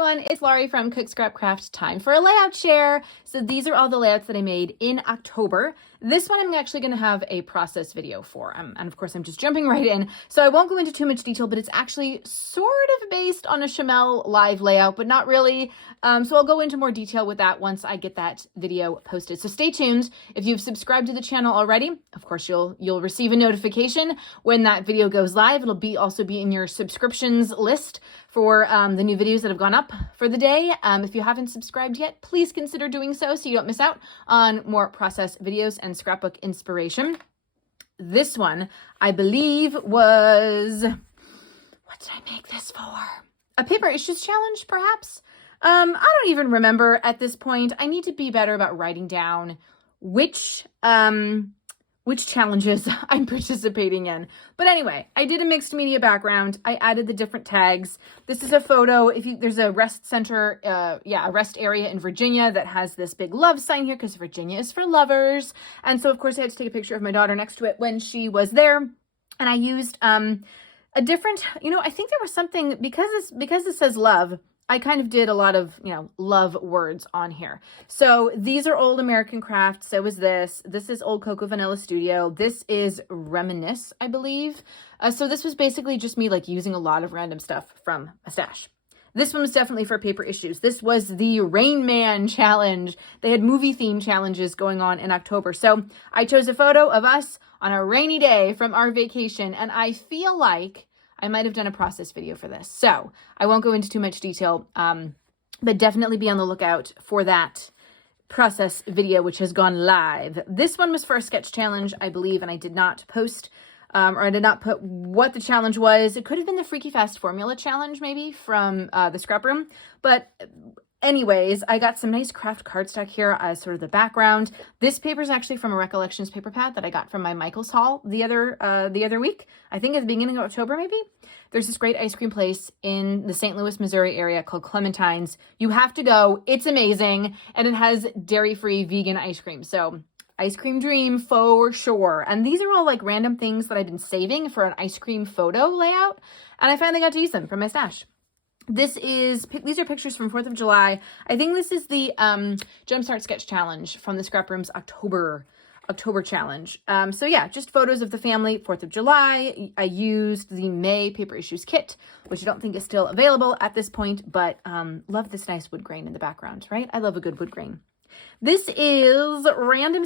everyone, it's Laurie from Cook Scrap Craft. Time for a layout share. So these are all the layouts that I made in October. This one I'm actually going to have a process video for, and of course I'm just jumping right in. So I won't go into too much detail, but it's actually sort of based on a Chamel live layout, but not really. So I'll go into more detail with that once I get that video posted. So stay tuned. If you've subscribed to the channel already, of course you'll receive a notification when that video goes live. It'll also be in your subscriptions list for the new videos that have gone up for the day. If you haven't subscribed yet, please consider doing so you don't miss out on more process videos and scrapbook inspiration. This one, I believe, was, what did I make this for? A paper issues challenge, perhaps? I don't even remember at this point. I need to be better about writing down which challenges I'm participating in. But anyway, I did a mixed media background. I added the different tags. This is a photo. There's a rest center, a rest area in Virginia that has this big love sign here because Virginia is for lovers. And so of course I had to take a picture of my daughter next to it when she was there. And I used a different, I think there was something, because it says love, I kind of did a lot of, love words on here. So these are old American crafts. So is this. This is Old Cocoa Vanilla Studio. This is Reminisce, I believe. So this was basically just me using a lot of random stuff from a stash. This one was definitely for paper issues. This was the Rain Man challenge. They had movie theme challenges going on in October. So I chose a photo of us on a rainy day from our vacation. And I feel like I might have done a process video for this. So I won't go into too much detail, but definitely be on the lookout for that process video, which has gone live. This one was for a sketch challenge, I believe, and I did not post, or I did not put what the challenge was. It could have been the Freaky Fast Formula Challenge, maybe, from the scrap room. But anyways, I got some nice craft cardstock here as sort of the background. This paper is actually from a Recollections paper pad that I got from my Michael's haul the other week. I think at the beginning of October, maybe. There's this great ice cream place in the St. Louis, Missouri area called Clementine's. You have to go. It's amazing. And it has dairy-free vegan ice cream. So ice cream dream for sure. And these are all random things that I've been saving for an ice cream photo layout. And I finally got to use them from my stash. These are pictures from 4th of July. I think this is the Jumpstart Sketch Challenge from the Scrap Room's October challenge. So yeah, just photos of the family, 4th of July. I used the May paper issues kit, which I don't think is still available at this point, but love this nice wood grain in the background, right? I love a good wood grain. This is random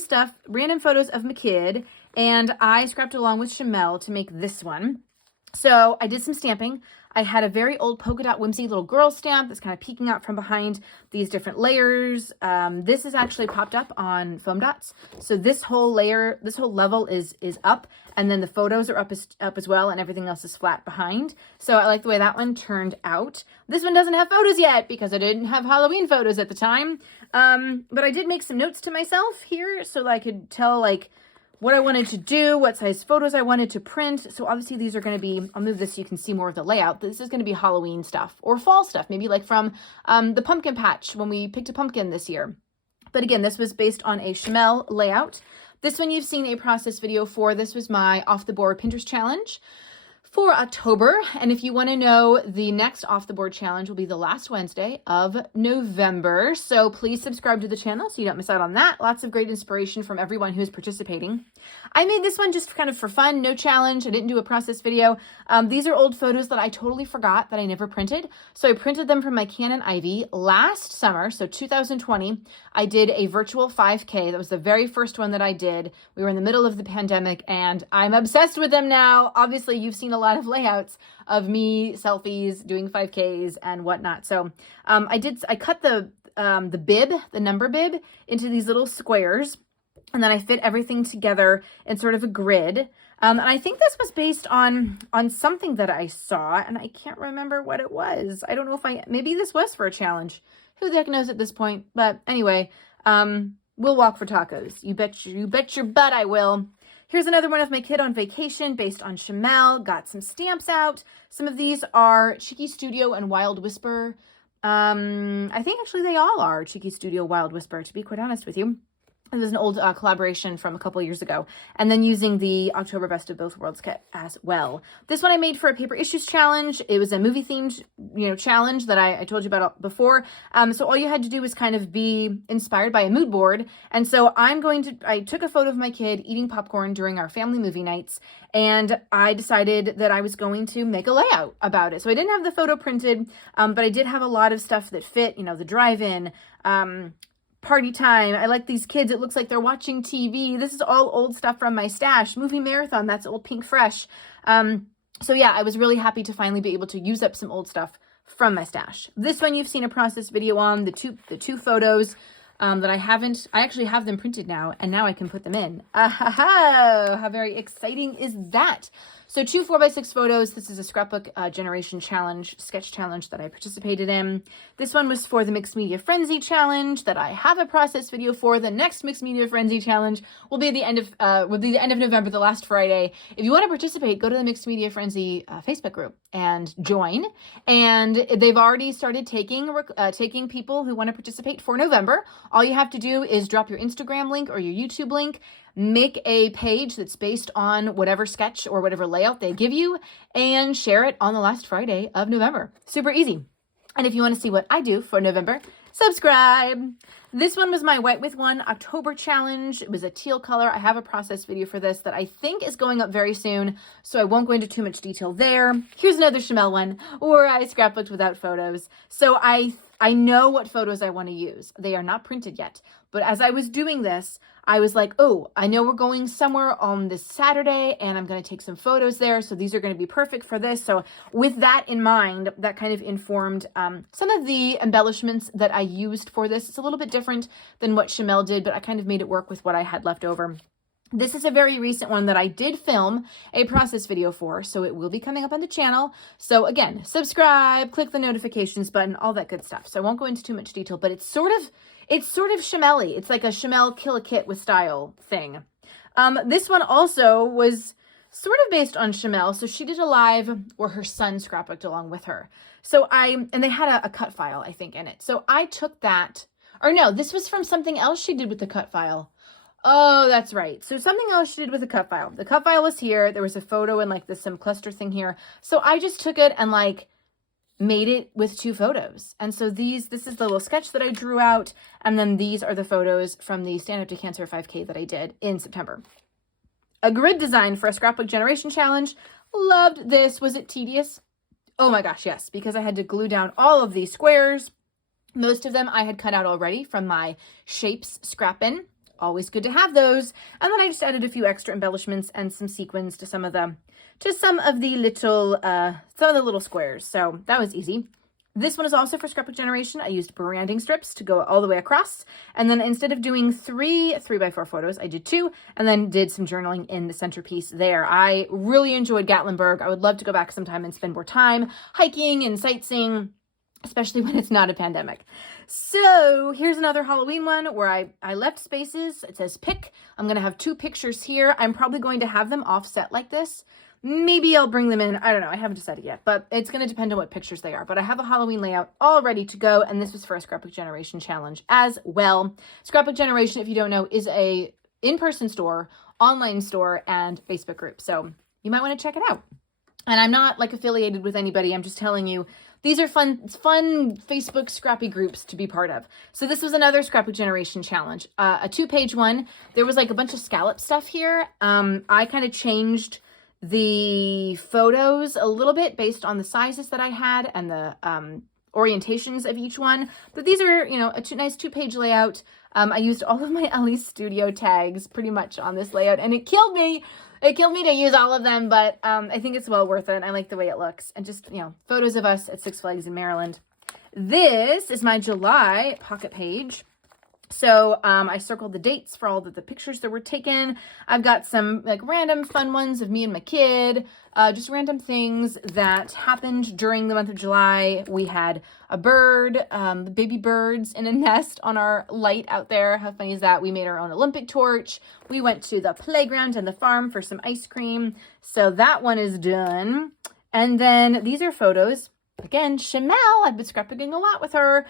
photos of my kid, and I scrapped along with Chamel to make this one. So I did some stamping. I had a very old polka dot whimsy little girl stamp that's kind of peeking out from behind these different layers. This is actually popped up on foam dots. So this whole level is up, and then the photos are up as well, and everything else is flat behind. So I like the way that one turned out. This one doesn't have photos yet because I didn't have Halloween photos at the time. But I did make some notes to myself here so that I could tell what I wanted to do, what size photos I wanted to print. So obviously these are going to be, I'll move this so you can see more of the layout. This is going to be Halloween stuff or fall stuff, maybe from the pumpkin patch when we picked a pumpkin this year. But again, this was based on a Chamel layout. This one you've seen a process video for. This was my off the board Pinterest challenge for October. And if you want to know, the next off the board challenge will be the last Wednesday of November. So please subscribe to the channel so you don't miss out on that. Lots of great inspiration from everyone who's participating. I made this one just kind of for fun, no challenge. I didn't do a process video. These are old photos that I totally forgot that I never printed. So I printed them from my Canon Ivy last summer. So 2020, I did a virtual 5K. That was the very first one that I did. We were in the middle of the pandemic and I'm obsessed with them now. Obviously you've seen a lot of layouts of me selfies doing 5Ks and whatnot. So I cut the bib, the number bib, into these little squares, and then I fit everything together in sort of a grid. And I think this was based on something that I saw, and I can't remember what it was. I don't know if maybe this was for a challenge. Who the heck knows at this point? But anyway, we'll walk for tacos. You bet your butt I will. Here's another one of my kid on vacation based on Chamel. Got some stamps out. Some of these are Cheeky Studio and Wild Whisper. I think actually they all are Cheeky Studio, Wild Whisper, to be quite honest with you. It was an old collaboration from a couple years ago. And then using the October Best of Both Worlds kit as well. This one I made for a paper issues challenge. It was a movie themed, challenge that I told you about before. So all you had to do was kind of be inspired by a mood board. And so I took a photo of my kid eating popcorn during our family movie nights. And I decided that I was going to make a layout about it. So I didn't have the photo printed, but I did have a lot of stuff that fit, the drive-in, party time. I like these kids. It looks like they're watching TV. This is all old stuff from my stash. Movie marathon. That's old Pink Fresh. So yeah, I was really happy to finally be able to use up some old stuff from my stash. This one you've seen a process video on, the two photos that I actually have them printed now, and now I can put them in. How very exciting is that? So 2 4x6 photos. This is a scrapbook generation challenge, sketch challenge that I participated in. This one was for the Mixed Media Frenzy challenge that I have a process video for. The next Mixed Media Frenzy challenge will be the end of November, the last Friday. If you want to participate, go to the Mixed Media Frenzy Facebook group and join. And they've already started taking people who want to participate for November. All you have to do is drop your Instagram link or your YouTube link, make a page that's based on whatever sketch or whatever layout they give you, and share it on the last Friday of November. Super easy. And if you want to see what I do for November, subscribe. This one was my White with One October challenge. It was a teal color. I have a process video for this that I think is going up very soon, so I won't go into too much detail there. Here's another Chamel one where I scrapbooked without photos. So I know what photos I want to use. They are not printed yet. But as I was doing this, I was like, oh, I know we're going somewhere on this Saturday and I'm going to take some photos there. So these are going to be perfect for this. So with that in mind, that kind of informed some of the embellishments that I used for this. It's a little bit different than what Chamel did, but I kind of made it work with what I had left over. This is a very recent one that I did film a process video for, so it will be coming up on the channel. So again, subscribe, click the notifications button, all that good stuff. So I won't go into too much detail, but it's sort of Chamel-y. It's like a Chamel kill a kit with style thing. This one also was sort of based on Chamel. So she did a live where her son scrapbooked along with her. And they had a cut file, I think, in it. So I took that, or no, this was from something else she did with the cut file. Oh, that's right. So something else she did with the cut file. The cut file was here. There was a photo and like some cluster thing here. So I just took it and made it with 2 photos. And so this is the little sketch that I drew out. And then these are the photos from the Stand Up to Cancer 5K that I did in September. A grid design for a scrapbook generation challenge. Loved this. Was it tedious? Oh my gosh, yes. Because I had to glue down all of these squares. Most of them I had cut out already from my Shapes scrap bin. Always good to have those. And then I just added a few extra embellishments and some sequins to some of the little squares. So that was easy. This one is also for Scrapbook Generation. I used branding strips to go all the way across. And then instead of doing 3 3x4 photos, I did 2 and then did some journaling in the centerpiece there. I really enjoyed Gatlinburg. I would love to go back sometime and spend more time hiking and sightseeing, especially when it's not a pandemic. So here's another Halloween one where I left spaces. It says pick. I'm going to have 2 pictures here. I'm probably going to have them offset like this. Maybe I'll bring them in. I don't know. I haven't decided yet, but it's going to depend on what pictures they are. But I have a Halloween layout all ready to go. And this was for a Scrapbook Generation challenge as well. Scrapbook Generation, if you don't know, is a in-person store, online store, and Facebook group. So you might want to check it out. And I'm not affiliated with anybody. I'm just telling you, these are fun Facebook scrappy groups to be part of. So this was another Scrapbook Generation challenge, a 2-page one. There was a bunch of scallop stuff here. I kind of changed the photos a little bit based on the sizes that I had and the orientations of each one. But these are, a nice 2-page layout. I used all of my Ellie's Studio tags pretty much on this layout, and it killed me. It killed me to use all of them, but I think it's well worth it. I like the way it looks. And just, photos of us at Six Flags in Maryland. This is my July pocket page. So I circled the dates for all of the pictures that were taken. I've got some random fun ones of me and my kid, just random things that happened during the month of July. We had a bird, baby birds in a nest on our light out there. How funny is that? We made our own Olympic torch. We went to the playground and the farm for some ice cream. So that one is done. And then these are photos again, Chamel. I've been scrapbooking a lot with her,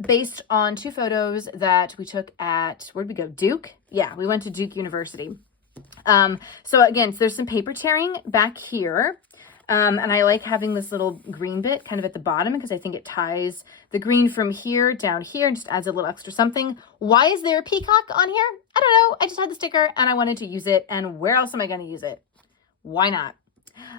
based on 2 photos that we took at, where'd we go? Duke? Yeah, we went to Duke University. So again, so there's some paper tearing back here. And I like having this little green bit kind of at the bottom because I think it ties the green from here down here and just adds a little extra something. Why is there a peacock on here? I don't know. I just had the sticker and I wanted to use it. And where else am I going to use it? Why not?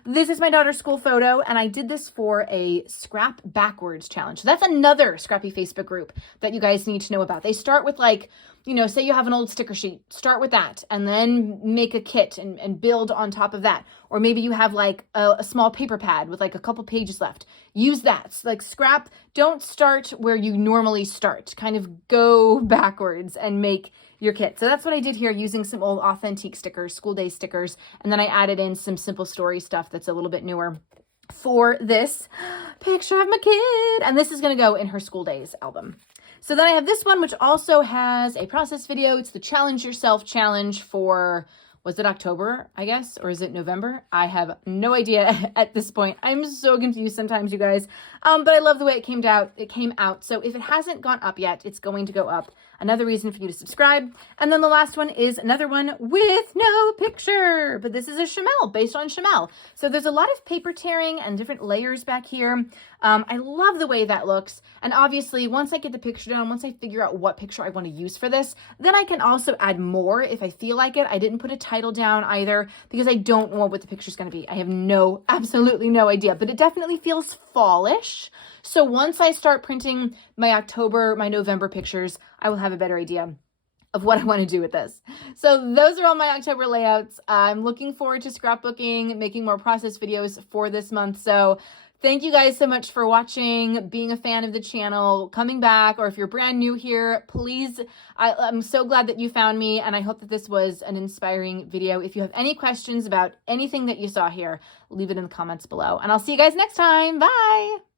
This is my daughter's school photo, and I did this for a scrap backwards challenge. So that's another scrappy Facebook group that you guys need to know about. They start with, like, you know, say you have an old sticker sheet, start with that and then make a kit and build on top of that. Or maybe you have like a small paper pad with like a couple pages left. Use that. Like scrap, don't start where you normally start. Kind of go backwards and make your kit. So that's what I did here using some old authentic stickers, school day stickers. And then I added in some simple story stuff that's a little bit newer for this picture of my kid. And this is going to go in her school days album. So then I have this one, which also has a process video. It's the Challenge Yourself Challenge for, was it October, I guess? Or is it November? I have no idea at this point. I'm so confused sometimes, you guys. But I love the way it came out. So if it hasn't gone up yet, it's going to go up. Another reason for you to subscribe. And then the last one is another one with no picture. But this is a Chamel, based on Chamel. So there's a lot of paper tearing and different layers back here. I love the way that looks. And obviously, once I get the picture down, once I figure out what picture I want to use for this, then I can also add more if I feel like it. I didn't put a title down either because I don't know what the picture's going to be. I have absolutely no idea, but it definitely feels fallish. So once I start printing my October, my November pictures, I will have a better idea of what I want to do with this. So those are all my October layouts. I'm looking forward to scrapbooking, making more process videos for this month. So thank you guys so much for watching, being a fan of the channel, coming back, or if you're brand new here, please, I'm so glad that you found me, and I hope that this was an inspiring video. If you have any questions about anything that you saw here, leave it in the comments below, and I'll see you guys next time. Bye!